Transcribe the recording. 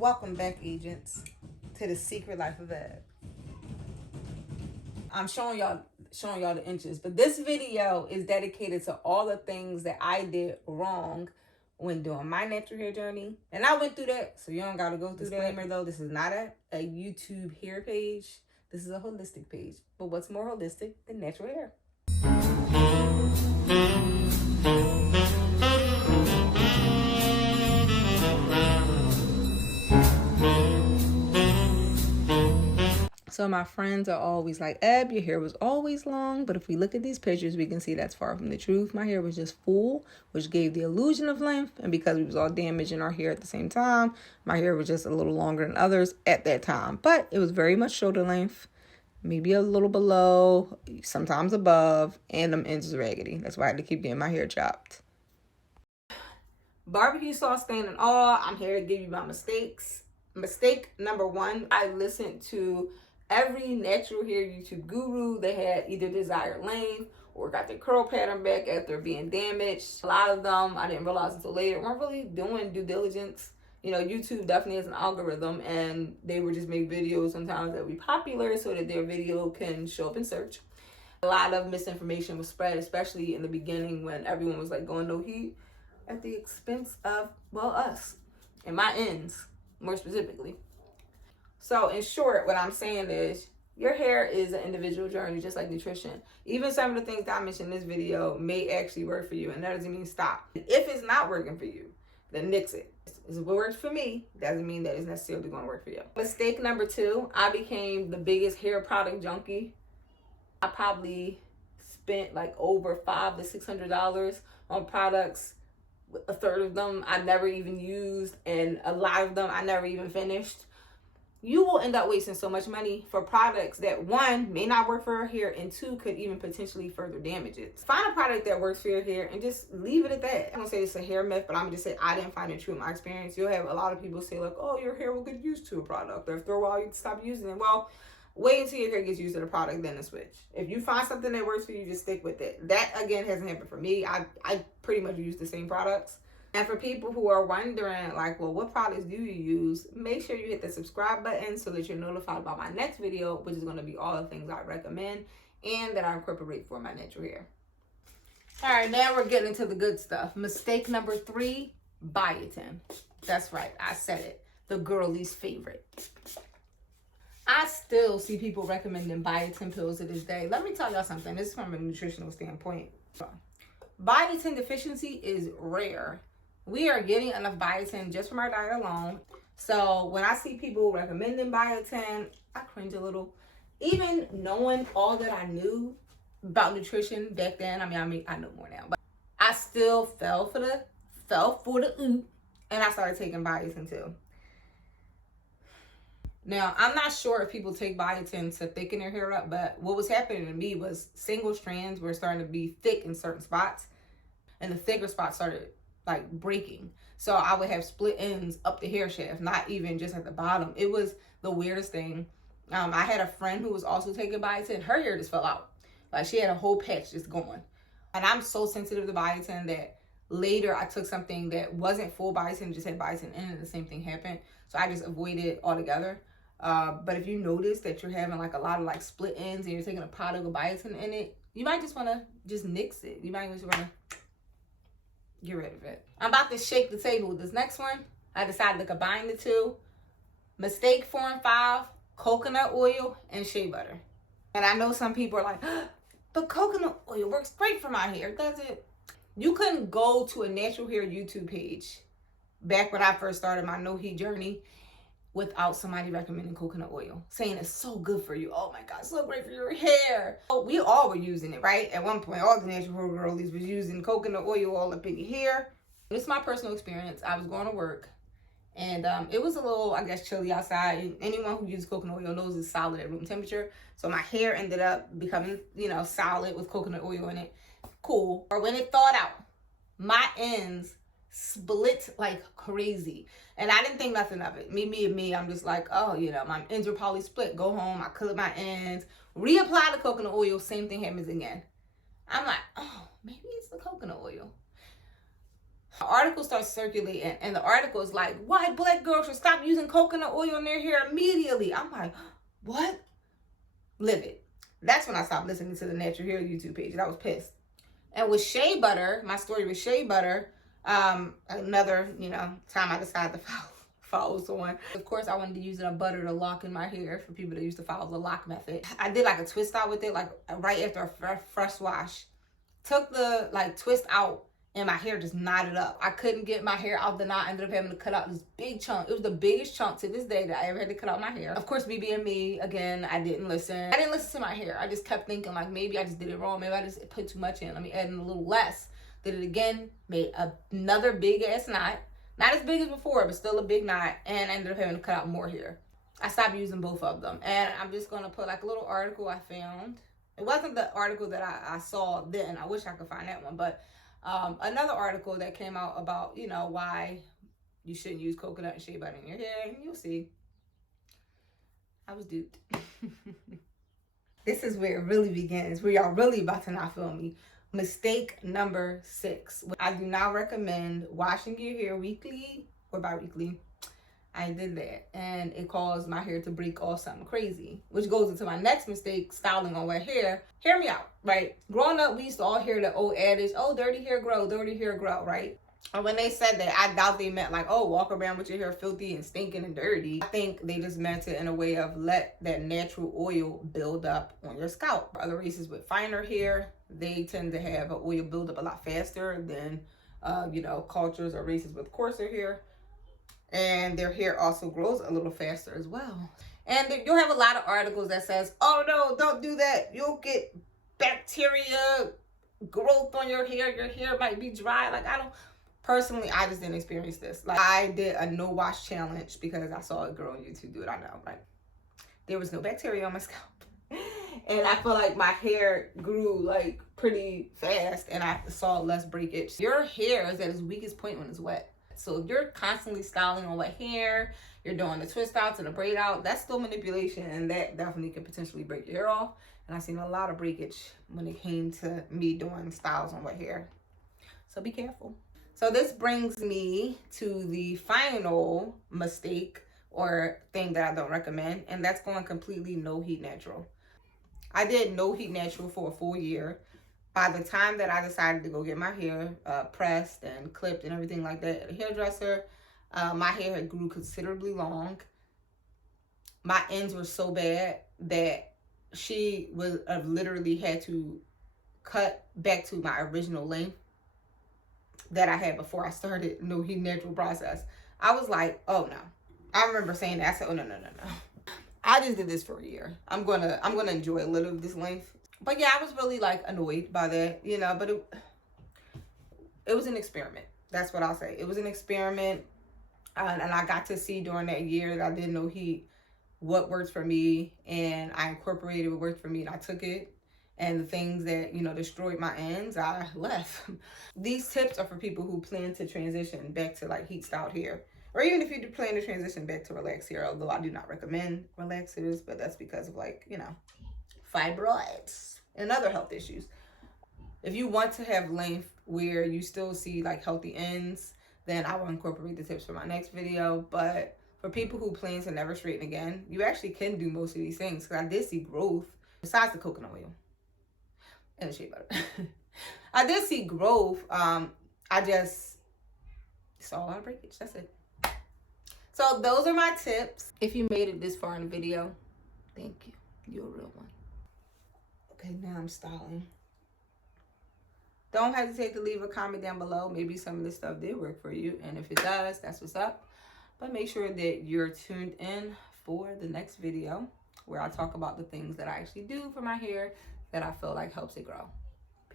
Welcome back, agents, to the Secret Life of Ed. I'm showing y'all the inches, but this video is dedicated to all the things that I did wrong when doing my natural hair journey. And I went through that, so you don't gotta go through that. Disclaimer though, this is not a YouTube hair page. This is a holistic page. But what's more holistic than natural hair? So my friends are always like, Eb, your hair was always long. But if we look at these pictures, we can see that's far from the truth. My hair was just full, which gave the illusion of length. And because we was all damaging our hair at the same time, my hair was just a little longer than others at that time. But it was very much shoulder length, maybe a little below, sometimes above, and them ends was raggedy. That's why I had to keep getting my hair chopped. Barbecue sauce stain and all, I'm here to give you my mistakes. Mistake number one, I listened to every natural hair YouTube guru that had either desired length or got their curl pattern back after being damaged. A lot of them, I didn't realize until later, weren't really doing due diligence. You know, YouTube definitely has an algorithm, and they would just make videos sometimes that would be popular so that their video can show up in search. A lot of misinformation was spread, especially in the beginning when everyone was like going no heat at the expense of, well, us and my ends, more specifically. So in short, what I'm saying is your hair is an individual journey, just like nutrition. Even some of the things that I mentioned in this video may actually work for you, and that doesn't mean stop. If it's not working for you, then nix it. If it works for me, doesn't mean that it's necessarily going to work for you. Mistake number two, I became the biggest hair product junkie. I probably spent like over $500 to $600 on products. A third of them I never even used, and a lot of them I never even finished. You will end up wasting so much money for products that, one, may not work for your hair, and two, could even potentially further damage it. Find a product that works for your hair and just leave it at that. I'm gonna say it's a hair myth, but I'm gonna just say I didn't find it true in my experience. You'll have a lot of people say like, oh, your hair will get used to a product. After a while, you can stop using it. Well, wait until your hair gets used to the product, then switch. If you find something that works for you, just stick with it. That, again, hasn't happened for me. I pretty much use the same products. And for people who are wondering, like, well, what products do you use? Make sure you hit the subscribe button so that you're notified about my next video, which is going to be all the things I recommend and that I incorporate for my natural hair. All right, now we're getting into the good stuff. Mistake number three, biotin. That's right, I said it. The girlie's favorite. I still see people recommending biotin pills to this day. Let me tell y'all something. This is from a nutritional standpoint. Biotin deficiency is rare. We are getting enough biotin just from our diet alone. So when I see people recommending biotin, I cringe a little. Even knowing all that I knew about nutrition back then, I know more now, but I still fell for the and I started taking biotin too. Now, I'm not sure if people take biotin to thicken their hair up, but what was happening to me was single strands were starting to be thick in certain spots, and the thicker spots started like breaking. So I would have split ends up the hair shaft, not even just at the bottom. It was the weirdest thing. I had a friend who was also taking biotin. Her hair just fell out. Like she had a whole patch just going. And I'm so sensitive to biotin that later I took something that wasn't full biotin, just had biotin in it, and the same thing happened. So I just avoided it altogether. But if you notice that you're having like a lot of like split ends and you're taking a product of biotin in it, you might just want to just nix it. You might just want to get rid of it. I'm about to shake the table with this next one. I decided to combine the two. Mistake 4 and 5, coconut oil and shea butter. And I know some people are like, but coconut oil works great for my hair, does it? You couldn't go to a natural hair YouTube page back when I first started my no heat journey without somebody recommending coconut oil, saying it's so good for you. Oh my God, so great for your hair. We all were using it, right? At one point, all the natural hair girlies was using coconut oil all up in your hair. This is my personal experience. I was going to work, and it was a little, I guess, chilly outside. Anyone who uses coconut oil knows it's solid at room temperature. So my hair ended up becoming, solid with coconut oil in it. Cool. Or when it thawed out, my ends split like crazy, and I didn't think nothing of it. Me, I'm just like, oh, my ends were probably split. Go home, I clip my ends, reapply the coconut oil, same thing happens again. I'm like, oh, maybe it's the coconut oil. The article starts circulating, and the article is like, why black girls should stop using coconut oil in their hair immediately. I'm like, what? Livid. That's when I stopped listening to the Natural Hair YouTube page. I was pissed. And with shea butter, my story with shea butter, another, time I decided to follow someone. Of course, I wanted to use a butter to lock in my hair for people that used to follow the lock method. I did like a twist out with it, like right after a fresh wash. Took the twist out, and my hair just knotted up. I couldn't get my hair out the knot. I ended up having to cut out this big chunk. It was the biggest chunk to this day that I ever had to cut out my hair. Of course, me being me, again, I didn't listen. I didn't listen to my hair. I just kept thinking, like, maybe I just did it wrong. Maybe I just put too much in. Let me add in a little less. Did it again, made another big ass knot. Not as big as before, but still a big knot. And I ended up having to cut out more hair. I stopped using both of them. And I'm just going to put like a little article I found. It wasn't the article that I saw then. I wish I could find that one. But another article that came out about, why you shouldn't use coconut and shea butter in your hair. And you'll see. I was duped. This is where it really begins. Where y'all really about to not feel me. Mistake number 6. I do not recommend washing your hair weekly or bi-weekly. I did that, and it caused my hair to break off something crazy, which goes into my next mistake, styling on wet hair. Hear me out, right? Growing up, we used to all hear the old adage, oh, dirty hair grow, right? And when they said that, I doubt they meant like, oh, walk around with your hair filthy and stinking and dirty. I think they just meant it in a way of let that natural oil build up on your scalp. Other races with finer hair, they tend to have an oil build up a lot faster than, cultures or races with coarser hair. And their hair also grows a little faster as well. And you'll have a lot of articles that says, oh no, don't do that. You'll get bacteria growth on your hair. Your hair might be dry. Personally, I just didn't experience this. I did a no wash challenge because I saw a girl on YouTube do it. I know, there was no bacteria on my scalp. And I feel like my hair grew pretty fast, and I saw less breakage. Your hair is at its weakest point when it's wet. So if you're constantly styling on wet hair, you're doing the twist outs and the braid out, that's still manipulation, and that definitely could potentially break your hair off. And I've seen a lot of breakage when it came to me doing styles on wet hair. So be careful. So this brings me to the final mistake or thing that I don't recommend, and that's going completely no heat natural. I did no heat natural for a full year. By the time that I decided to go get my hair pressed and clipped and everything like that at a hairdresser, my hair had grew considerably long. My ends were so bad that she would have literally had to cut back to my original length that I had before I started no heat natural process. I was like, oh no. I remember saying that. I said, oh no. I just did this for a year. I'm gonna enjoy a little of this length. But yeah, I was really annoyed by that, but it was an experiment. That's what I'll say. It was an experiment. And I got to see during that year that I did no heat what worked for me, and I incorporated what worked for me, and I took it. And the things that, destroyed my ends, I left. These tips are for people who plan to transition back to heat styled hair. Or even if you plan to transition back to relaxed hair, although I do not recommend relaxers, but that's because of fibroids and other health issues. If you want to have length where you still see healthy ends, then I will incorporate the tips for my next video. But for people who plan to never straighten again, you actually can do most of these things, because I did see growth besides the coconut oil and the shea butter. I did see growth. I just saw a lot of breakage. That's it. So those are my tips. If you made it this far in the video, thank you. You're a real one. Okay, now I'm styling. Don't hesitate to leave a comment down below. Maybe some of this stuff did work for you. And if it does, that's what's up. But make sure that you're tuned in for the next video, where I talk about the things that I actually do for my hair that I feel like helps it grow.